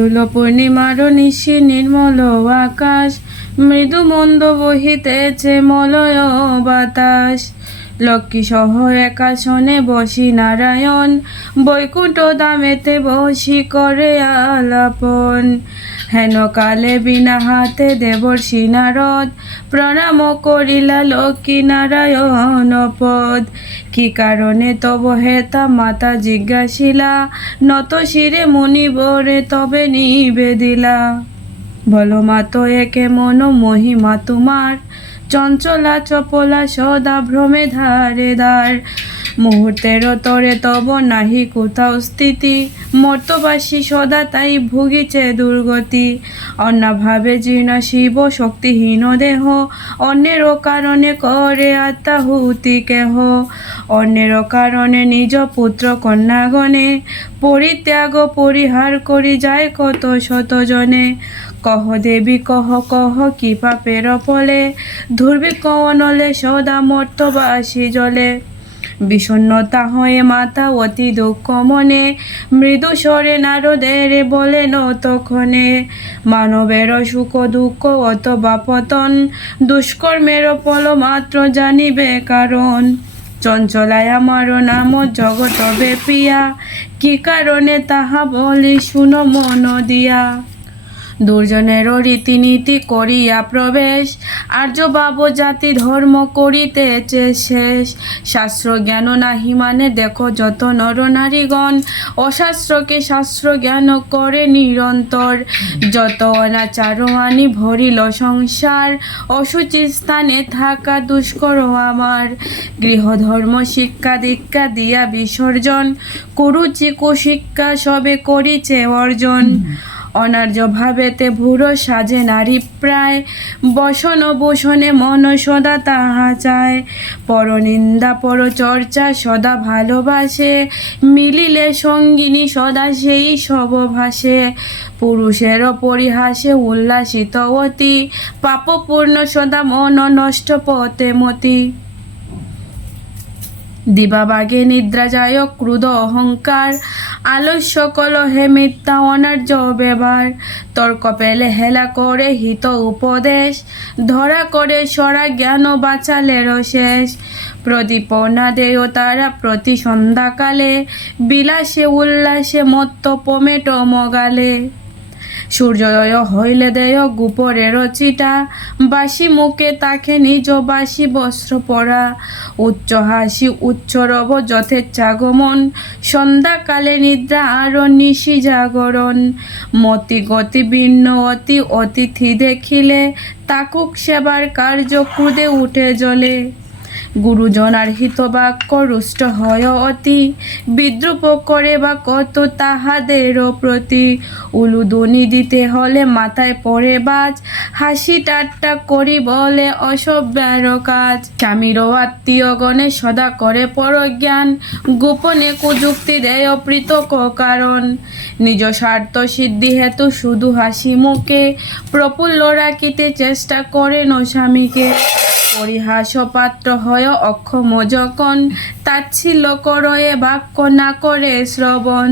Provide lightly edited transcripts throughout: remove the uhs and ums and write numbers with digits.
পূর্ণিমার নিশি নির্মল আকাশ, মৃদু মন্দ বহিতেছে মলয় বাতাস। লক্ষ্মী সহ একাশনে বসি নারায়ণ, বৈকুণ্ঠ ধামেতে বসি করে আলাপন। হেন কালে বিনা হাতে দেবর্ষি নারদ, প্রণাম করিলা লক্ষ্মী নারায়ণ পদ। কি কারণে তব হেতা মাতা জিজ্ঞাসিলা, নত শিরে মুনিবরে তবে নিবেদিলা। বলো মাতো একে মন মহিমা তোমার, চঞ্চলা চপলা সদা ভ্রমে ধারে ধার। মুহূর্তের তরে তব নাহি কোথাও স্থিতি, মর্তবাসী সদা তাই ভুগিছে দুর্গতি। অন্যভাবে জীর্ণ শিব শক্তিহীন দেহ, অন্যেরও কারণে করে আত্মাহুতি কেহ। অন্যেরও কারণে নিজ পুত্র কন্যাগণে, পরিত্যাগ পরিহার করি যায় কত শতজনে। কহ দেবী কহ কহ কি পাপের ফলে, দুর্ভিক্ষ অনলে সদা মর্তবাসী জলে। বিষণ্ণতা হয়ে মাতা অতি দুঃখ মনে, মৃদু স্বরে নারদের বলেন তখনে। মানবের সুখ দুঃখ অথবা পতন, দুষ্কর্মের ফল মাত্র জানিবে কারণ। চঞ্চলায় আমার নাম জগৎ ব্যাপিয়া, কি কারণে তাহা বলি শুনো মন দিয়া। দুর্জনেরও রীতিনীতি করিয়া প্রবেশ, আর্য বাব জাতি ধর্ম করিতেছে শেষ। শাস্ত্র জ্ঞান নাহি মানে দেখো যত নর নারীগণ, অশাস্ত্রকে শাস্ত্র জ্ঞান করে নিরন্তর। যত অনাচার আনি ভরিল সংসার, অশুচি স্থানে থাকা দুষ্কর আমার। গৃহধর্ম শিক্ষা দীক্ষা দিয়া বিসর্জন, কুরুচি কুশিক্ষা সবে করিছে অর্জন। অনার্য ভাবেতে ভূর সাজে নারী প্রায়, বসন বসনে মন সদা তাহা চায়। পরনিন্দা পরচর্চা সদা ভালোবাসে, মিলিলে সঙ্গিনী সদা সেই সব ভাসে। পুরুষের পরিহাসে উল্লাসিত অতি, পাপপূর্ণ সদা মন নষ্ট পথে মতি। দিবাবাগে নিদ্রা যায় ক্রুধ অহংকার, আলস্য কলহে মিথ্যা অনার্য ব্যবহার। তর্ক পেলে হেলা করে হিত উপদেশ, ধরা করে সরা জ্ঞান বাঁচালের শেষ। প্রদীপ না দেয় তারা প্রতি সন্ধ্যাকালে, বিলাসে উল্লাসে মত্ত পমেট মগালে। সূর্যোদয় হইলে দেয় গুপরের চিটা, বাসি মুখে তাকে নিজ বাসি বস্ত্র পরা। উচ্চ হাসি উচ্চ রব যথেচ্ছাগমন, সন্ধ্যাকালে নিদ্রা আর নিশি জাগরণ। মতি গতি ভিন্ন অতি অতিথি দেখিলে, তাকুক সেবার কার্য ক্রোধে উঠে জ্বলে। গুরুজনার হিতবাক্য রুষ্ট হয় অতি, বিদ্রুপ করে বা কত তাহাদের প্রতি। উলুধ্বনি দিতে হলে মাথায় পড়ে বাজ, হাসি ঠাট্টা করি বলে অসভ্যের কাজ। স্বামীরও আত্মীয়গণে সদা করে পরজ্ঞান, গোপনে কুযুক্তি দেয় পৃথক কারণ। নিজ স্বার্থ সিদ্ধি হেতু শুধু হাসি মুখে, প্রফুল্ল রাখিতে চেষ্টা করেন স্বামীকে। পরিহাস পাত্র হয় অক্ষম যখন, তাচ্ছিল্য করয়ে বাক্য না করে শ্রবণ।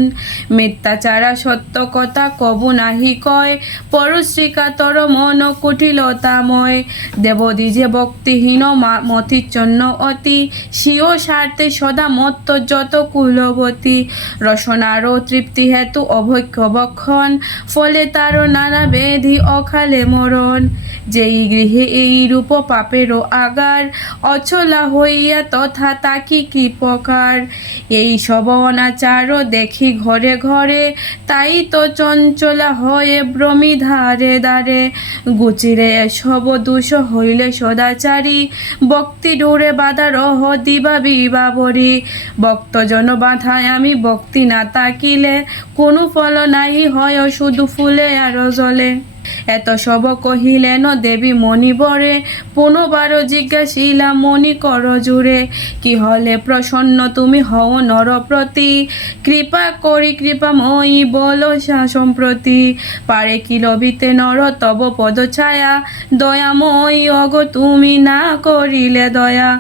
মিথ্যাচারা সত্য কথা কবু নাহি কয়, পরশ্রীকাতর মন কুটিলতাময়। দেবদ্বিজে ভক্তিহীন মতিচ্ছন্ন অতি, স্বীয় স্বার্থে সদা মত্ত যত কুলবতী। রসনারও তৃপ্তি হেতু অভক্ষ ভক্ষণ, ফলে তার নানা ব্যাধি অকালে মরণ। যেই গৃহে এই রূপ পাপেরও আগার, অচলা হইয়া তথা তাকি কি প্রকার। এই সব অনাচার দেখি ঘরে ঘরে, তাই তো চঞ্চলা হয়ে ভ্রমি ধারে ধারে। গুচিরে এসব দোষ হইলে সদাচারী, ভক্তি ডোরে বাধা রহ দিবা বিবাবরী। ভক্তজন বাধায় আমি ভক্তি না তাকিলে, কোনো ফল নাহি হয় শুধু ফুলে আর জলে। এত সব কহিলেন দেবী মণিবরে, পুনবার জিজ্ঞাসিলা মণি কর জুড়ে। কি হলে প্রসন্ন তুমি হও নর প্রতি, কৃপা করি কৃপাময়ী বলো সম্প্রতি। পারে কি লভিতে নর তব পদ ছায়া, দয়াময়ী অগ তুমি না করিলে দয়া।